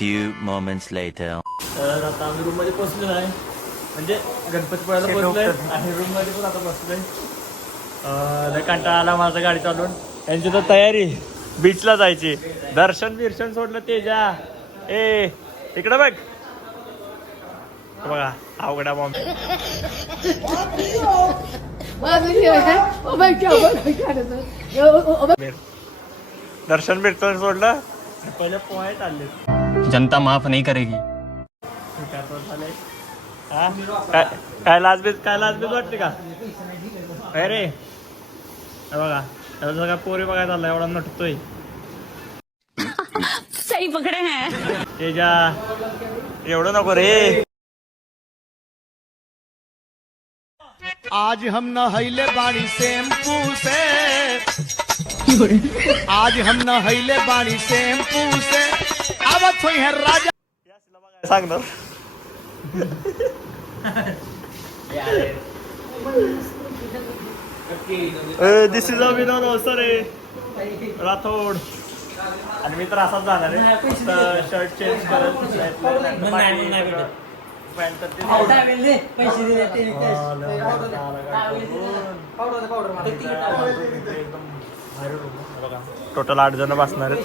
moments later. तर आता आम्ही रूममध्ये पोहोचलो आहे. म्हणजे गणपतीपुळ्याला पोहोचलोय. आणि रूममध्ये पण आता बसलोय अं, लय कंटाळा आला माझा गाडी चालवून यांची तर तयारी. बीचला जायची. दर्शन बिर्शन सोडलं तेजा. ए इकडं बघ. हे बघा अवघडा बॉम्ब दर्शन बिर्शन सोडलं. पहिले पोहे चालले जनता माफ नहीं करेगी। झाले हा? काय लाजबीज काय लाजबीज वाटते का? बघा पोरी बघायला झाला एवढा नटतोय. सही पकड़े हैं. तेजा एवढं नको रे. आज हम नहैले बाड़ी शैम्पू से। आज हम नहैले बाड़ी शैम्पू से। आवत हुई है राजा। सांगणार. दिस इज अ विनोद अवसरे राठोड. आणि मी तर असाच जाणार आहे. शर्ट चेंज करत टोटल आठ जण बसणार आहेत.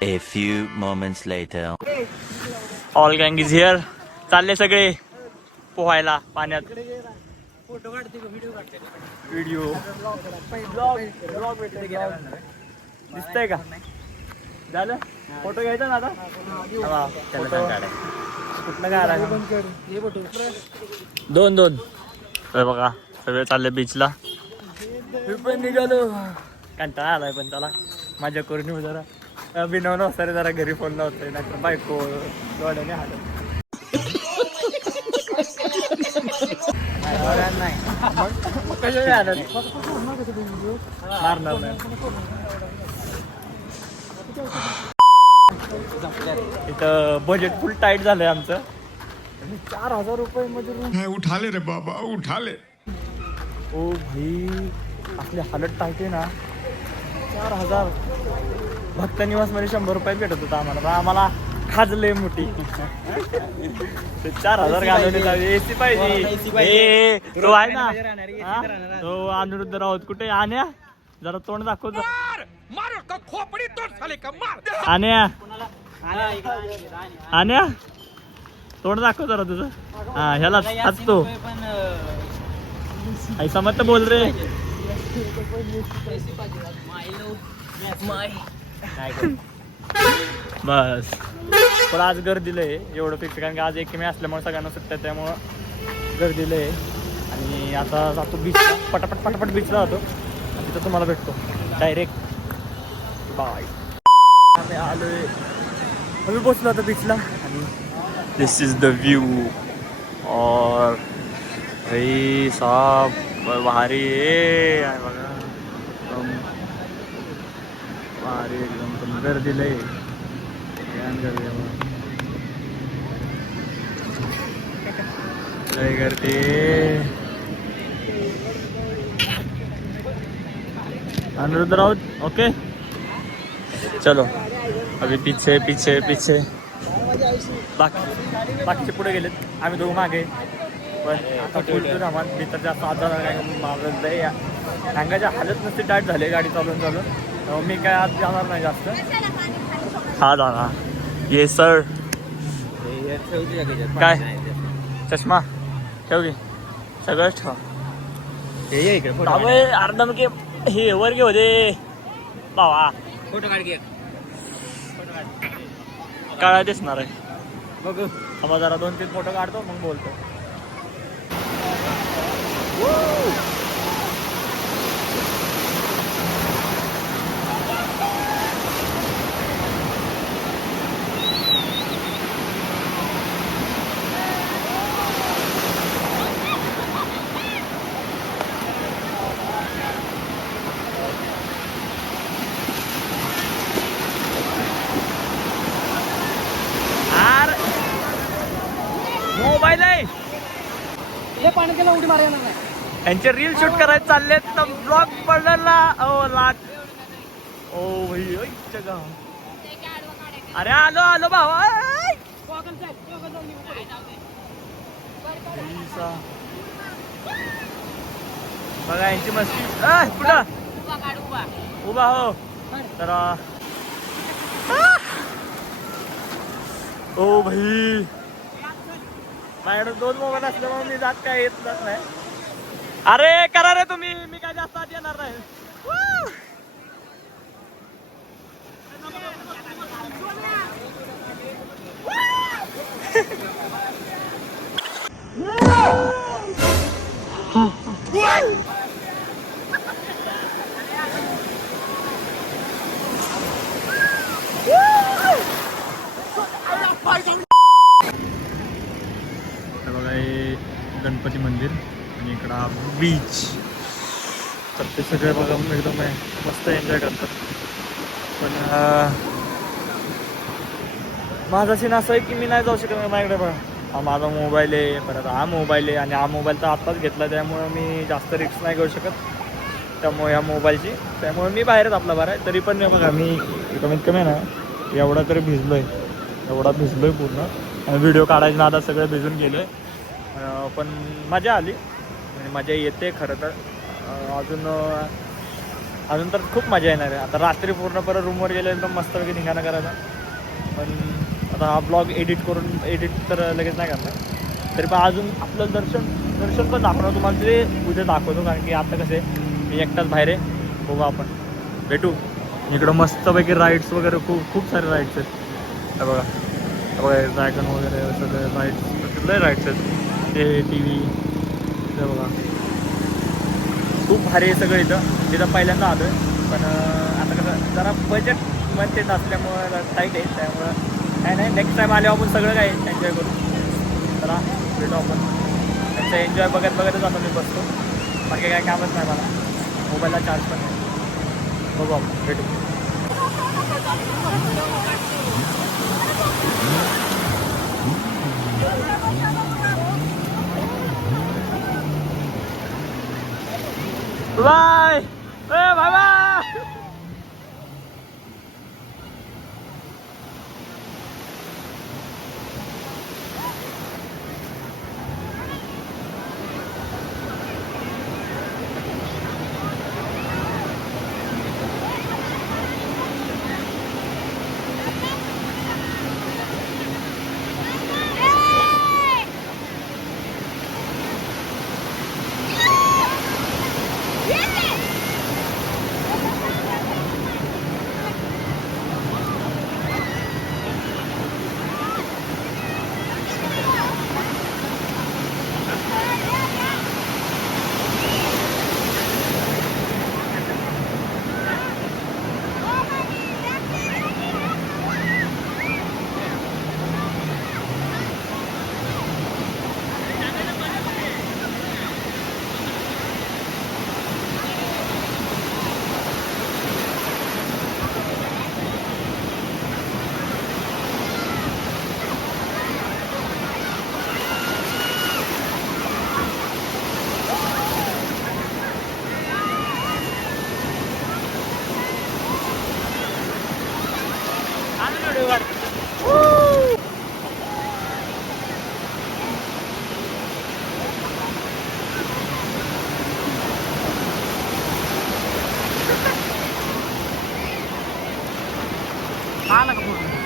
A few moments later. All गँग इज हिअर चालले सगळे पोहायला पाण्यात. व्हिडिओ दिसतंय का? झालं? फोटो घ्यायचा ना आता? हा. कुठनं काय दोन दोन. बघा सगळे चालले बीचला मी पण निघालो. कंटाळा आलाय पण त्याला. माझ्या करून जरा. अभिनव नव्हता जरा घरी फोन नव्हते नाहीतर बायको डोळ्याने हात कशा आलं मारणार नाही. इथं बजेट फुल टाईट झालंय आमचं. चार हजार रुपये मध्ये room उठा ले रे बाबा उठा ले ओ भाई आपली हालत आहे ना. चार हजार. भक्त निवासमध्ये शंभर रुपये भेटत होता आम्हाला. पण आम्हाला खाजले मोठी. ते चार हजार घालवले एसी पाहिजे. तो आहे ना? हा? तो अनिरुद्ध राऊत कुठे आण्या जरा तोंड दाखव आण्या आण्या तोंड दाखव जरा तुझं. हा ह्याला हसतो ऐसा मत बोल रे. बस. पण आज गर्दीलं आहे एवढं फिक्स कारण की आज एक मे असल्यामुळे सगळ्यांना सुट्ट्या आहे, त्यामुळं गर्दीलं आहे. आणि आता जातो बीचला पटापट पटापट बीचला जातो. आणि तिथं तुम्हाला भेटतो. डायरेक्ट बाय आम्ही आलोय. आम्ही पोचलो आता बीचला आणि दिस इज द व्यू और भाई साहब भारी. आहे बघा. भारी एकदम पण गर्दी लय. लय गर्दी अनिरुद्ध राउत ओके? चलो. अभी पीछे पीछे पीछे. बाकी बाकीचे पुढे गेलेत. आम्ही दोघं मागे. पण आता पुढचं आम्हाला मी तर जास्त आजार अंगाच्या हालत नसते टाईट झाले गाडी चालून त्यामुळे मी काय आज जाणार नाही जास्त. हा जाणार ये सर. काय? चष्मा. ठेव घे सगळंच ठेव. बाबा अर्धा के हे वर घे होते बाबा. फोटो काढ घे काळा दिसणार आहे. बघू. आम्हाला जरा दोन तीन फोटो काढतो मग बोलतो हे पाण्यात गेला उडी मारा येणार नाही यांचे रील शूट करायचे चालले तर ब्लॉग पडला ओ लाट ओ भाई ओय, जगा. अरे आलो आलो भावा. बघा यांची मस्ती. कुठं? उभा हो. तर. ओ भाई. माझ्याकडे दोन मोबाईल असल्यामुळे मी जात काय येत जात नाही. अरे करा रे तुम्ही. मी काय जास्त आत येणार नाही Woo! हे बघा हे गणपती मंदिर आणि इकडं हा बीच तर ते सगळे बघा एकदम आहे. मस्त एन्जॉय करतात. पण माझा सीन असं आहे की मी नाही जाऊ शकत माझ्याकडे बघा हा माझा मोबाईल आहे परत हा मोबाईल आहे आणि हा मोबाईल तर आत्ताच घेतला त्यामुळं मी जास्त रिक्स नाही घेऊ शकत. त्यामुळे ह्या मोबाईलची त्यामुळे मी बाहेरच आपला बरं आहे. तरी पण बघा मी कमीत कमी ना एवढा तरी भिजलो आहे एवढा भिजलो आहे पूर्ण. आणि व्हिडिओ काढायचे ना आता सगळं भिजून गेलो आहे पण मजा आली. म्हणजे मजा येते खरं तर. अजून अजून तर खूप मजा येणार आहे. आता रात्री पूर्ण परत रूमवर गेले एकदम मस्तपैकी निघाणं करायचा पण आता हा ब्लॉग एडिट करून एडिट तर लगेच नाही करणार. तरी पण अजून आपलं दर्शन दर्शन पण दाखवणार तुम्हाला. ते उद्या दाखवतो कारण की आता कसे मी एकटाच बाहेर आहे. बघू आपण. भेटू. इकडं मस्तपैकी राईड्स वगैरे खूप खूप सारे राईड्स आहेत. बघा. बघा ड्रॅगन वगैरे सगळे राईड्स लय राईड्स आहेत. ते टी व्ही बघा. खूप भारी आहे सगळं इथं. तिथं पहिल्यांदा आलो आहे पण आता कसं जरा बजेटमध्ये असल्यामुळं टाईट आहे. त्यामुळं काय नाही नेक्स्ट टाईम आल्यावर आपण सगळं काय एन्जॉय करू. चला भेटू आपण. त्यांचं एन्जॉय बघत बघतच आता मी बसतो. बाकी काय कामच नाही मला. मोबाईलला चार्ज पण नाही. बघू आपण भेटू. बाय बाय बाय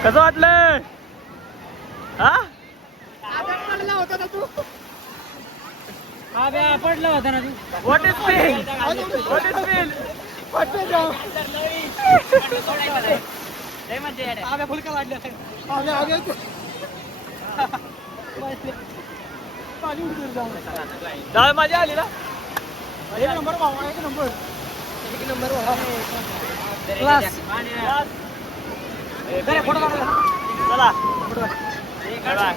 कसं वाटलं? हा? हा बे पडला होता ना तू what is feel what is feel फुलका वाढल्या माझी डाळ मजा आली ना? एक नंबर भावा एक नंबर. एक नंबर क्लास फोटो चला चला.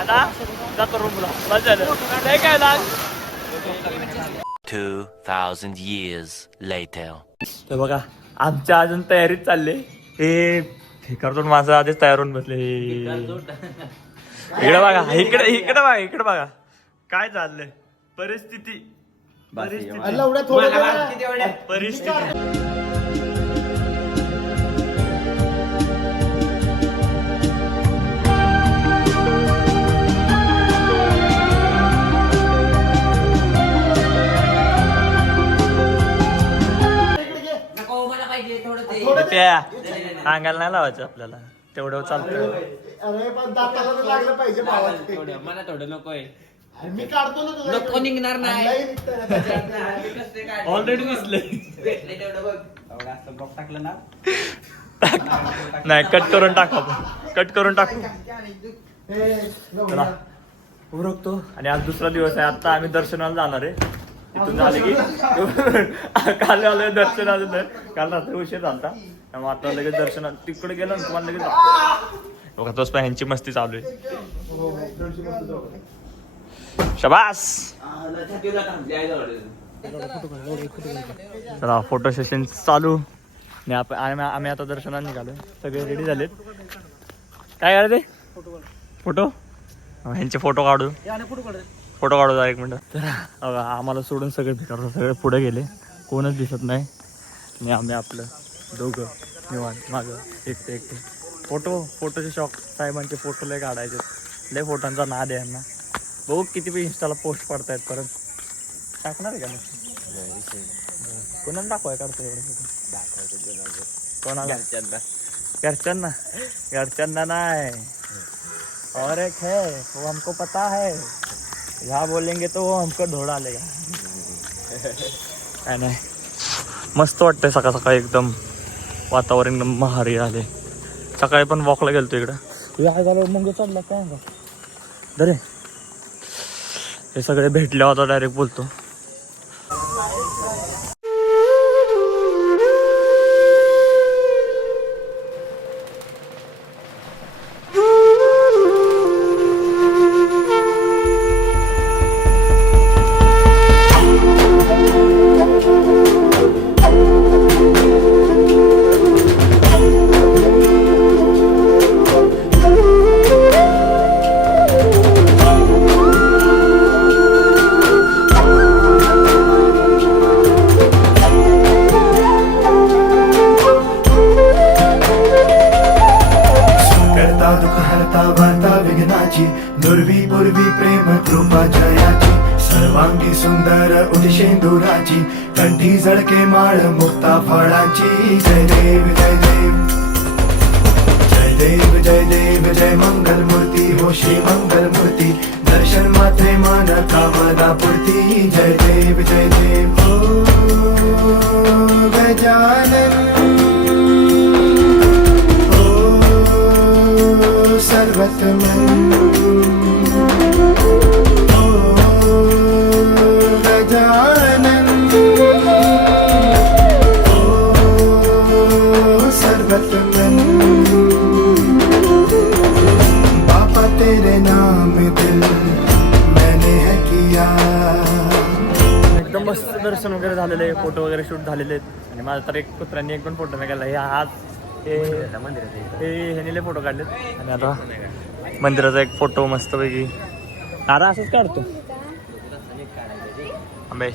आता जातो रूमला. बस झालं. नाही काय लाग 2,000 years later. तर बघा आमच्या अजून तयारीत चालले. हे हे करतो माणसं आधीच तयार होऊन बसले. इकडे बघा इकडे इकडे बघा इकडे बघा. काय चाललंय? परिस्थिती. परिस्थिती. परिस्थिती. सांगायला नाही लावायचं आपल्याला. तेवढं चालतं अरे पण दाताला तर लागलं पाहिजे भावाचे. मला थोडं नकोय अरे मी काढतो ना तुला. नको निघणार नाही. ऑलरेडी दिसले एवढं असं बॉक्स टाकलं ना? नाही कट करून टाकू आपण. कट करून टाकू. हे, चला. उरकतो. आणि आज दुसरा दिवस आहे. आता आम्ही दर्शनाला जाणार आहे. तिथून झाले की काल दर्शन आलं तर. काल रात्री उशीर झालता. त्यामुळे आता लगेच दर्शन तिकडे गेलं ना तुम्हाला लगेच बघा तोच पण ह्यांची मस्ती चालू आहे. शबास! चला फोटो सेशन चालू. आणि आपण आम्ही आम्ही आता दर्शनाला निघालो सगळे रेडी झालेत. काय करायचे फोटो ह्यांचे फोटो काढू फोटो काढू. फोटो जा एक मिनटं. तर आम्हाला सोडून सगळे भिकार सगळे पुढे गेले. कोणच दिसत नाही. आणि आम्ही आपलं दोघं निवांत मागं एकटे एकटे. फोटो फोटोचे शॉक साहेबांचे फोटो लय काढायचे. लय फोटोंचा नाद आहे यांना. बघू किती पण इंस्टाला पोस्ट पडतायत परत. टाकणार आहे का नक्की? कोणाला दाखवाय काढतो एवढं फोटो कोणाला? घरच्यांना. घरच्यांना नाही. और एक है वो हमको पता है. यहाँ बोलेंगे तो वो हमको ढोडा आलेगा काय नाही मस्त वाटतंय सकाळ सकाळी एकदम वातावरण एकदम महारी आले सकाळी पण वॉकला गेलतो इकडं. या झालं मग चढला काय? का दरे. हे सगळे भेटल्या होता डायरेक्ट बोलतो. कंठी जळके माळ मुक्ता फळांची. जय देव जय देव. जय देव जय देव जय मंगल मूर्ती हो श्री मंगल मूर्ती दर्शन मात्रे मान कामना पूर्ती. जय देव जय देव. ओ गजानन. ओ सर्वतमन. दर्शन वगैरे झालेलं आहे फोटो वगैरे शूट झालेले आहेत. आणि माझा तर एक कुत्र्यांनी एक पण फोटो नाही काढला. हे आज हे हे ह्याने फोटो काढलेत. आणि आता मंदिराचा एक फोटो मस्तपैकी. आता असंच काढतो. आंबे.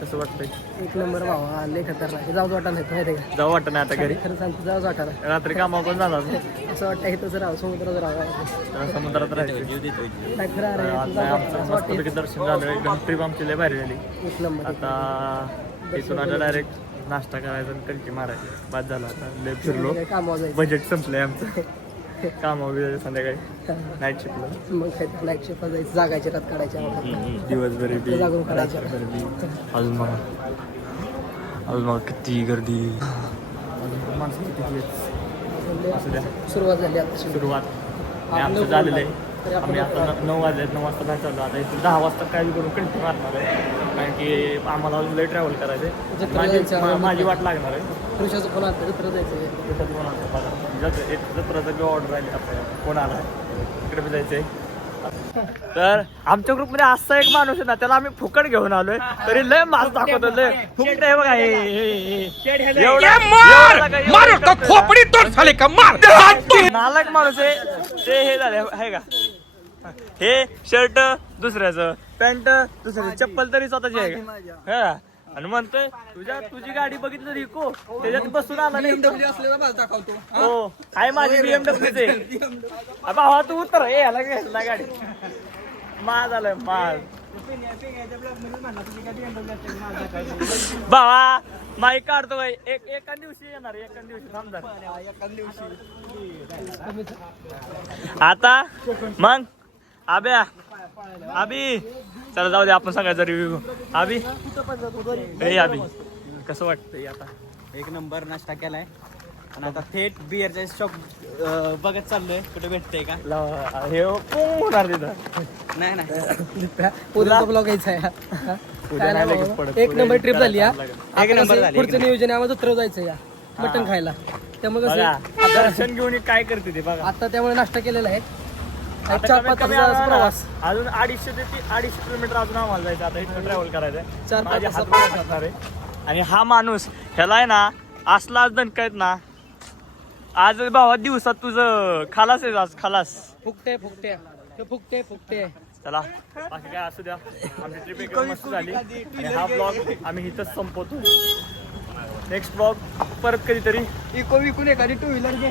कसं वाटतंय? एक नंबर भावा लय खतरनाक. जाऊच वाटा नाही माहिती का? जाऊ वाटत नाही आता घरी. खरं सांगतो जाऊच वाटा रात्री कामावर कोण जाणार नाही. असं वाटतं इथंच राहावं समुद्रात तर समुद्रात राहायचं. खरं अरे जाऊच आमचं वाटतं. मस्तपैकी दर्शन झालं एकदम ट्रिप आमची लय भारी झाली. एक नंबर आता इथून आता डायरेक्ट नाश्ता करायचा आणि कणकी मारायची. बाद झाला आता लय फिरलो. कामावर जायचं. बजेट संपलंय आमचं. काम वगैरे संध्याकाळी? नाईट शिफ्टला मग काय नाईट शिफ्ट जायचं. जागायचे रात काढायच्या दिवसभर बी जागून. रात्रभर बी. अजून मग? अजून मग किती गर्दी? माणसं किती आहेत. असू द्या. सुरुवात झाली आता. सुरू सुरुवात. आणि आमचं झालेलं आहे. आम्ही आता नऊ वाजले नऊ वाजता बाहेर चाललो आता इथून दहा वाजता काय बी करून कंटिन्यू मारणार आहे. कारण की आम्हाला अजून लय ट्रॅव्हल करायचं आहे जत्रा माझी मा- आहे. माझी वाट लागणार आहे. पुरुषाचं पण आता जत्र जायचं त्याच्यात कोणाचं बघा. जत- एक जत्राचा बी ऑर्डर राहिली आपल्याला कोण आला? तिकडे बी जायचं आहे तर आमच्या ग्रुपमध्ये असा एक माणूस आहे ना त्याला आम्ही फुकट घेऊन आलोय. तरी लय मास दाखवतो लय. फुकट आहे बघा. हे, हे, हे. एवढा- एवढा काय- एवढा. नालायक माणूस आहे. ते हे झाले आहे का हे शर्ट दुसऱ्याचं पॅन्ट दुसऱ्याचं. चप्पल तरी स्वतःची आहे का? हा. आणि म्हणतोय तुझ्या तुझी गाडी बघितलं रिको त्याच्यात बसून आला नाही हो. आहे माझी बीएमडब्ल्यू भावा तू उतर. ए याला घ्यायला गाडी. माज आलं माज. भावा माईक काढतो काय एक एका दिवशी येणार एका दिवशी थांबणार. आता मग आब्या. आबी. चला जाऊ दे आपण सांगायचा रिव्ह्यू आबी. ए आबी. कसं वाटतंय आता? एक नंबर नाश्ता केलाय. आणि आता थेट बिअरचा शॉप बघत चाललोय. कुठे भेटतंय का? ल- हे पोंग होणार तिथं? नाही नाही. ब्लॉग यायचा आहे. एक नंबर ट्रिप झाली या. एक नंबर झाली, पुढचं नियोजन आहे आम्हाला दुसरं जायचं या. मटण खायला. त्यामुळे कसं दर्शन घेऊन हे काय करते ते बघा. आता त्यामुळे नाश्ता केलेला आहे. आता चार कमीत पाच कमी तासाचा आम्हाला प्रवास. अजून अडीचशे ते ती- अडीचशे किलोमीटर अजून आम्हाला जायचं आता इथं ट्रॅव्हल करायचं चार पाच माझे हात तासाचा बळत असणार आहे आणि हा माणूस ह्याला आहे ना असला आज दणकायत ना आज भावा दिवसात तुझं खालास आहे आज खालास. फुकटे फुकटे. ते फुकटे फुकटे. चला. बाकी काय असू द्या. आमची ट्रिप एकदम मस्त झाली. आणि हा ब्लॉग आम्ही इथंच संपवतो नेक्स्ट ब्लॉग परत कधीतरी. इको विकून एखादी टू व्हीलर घे.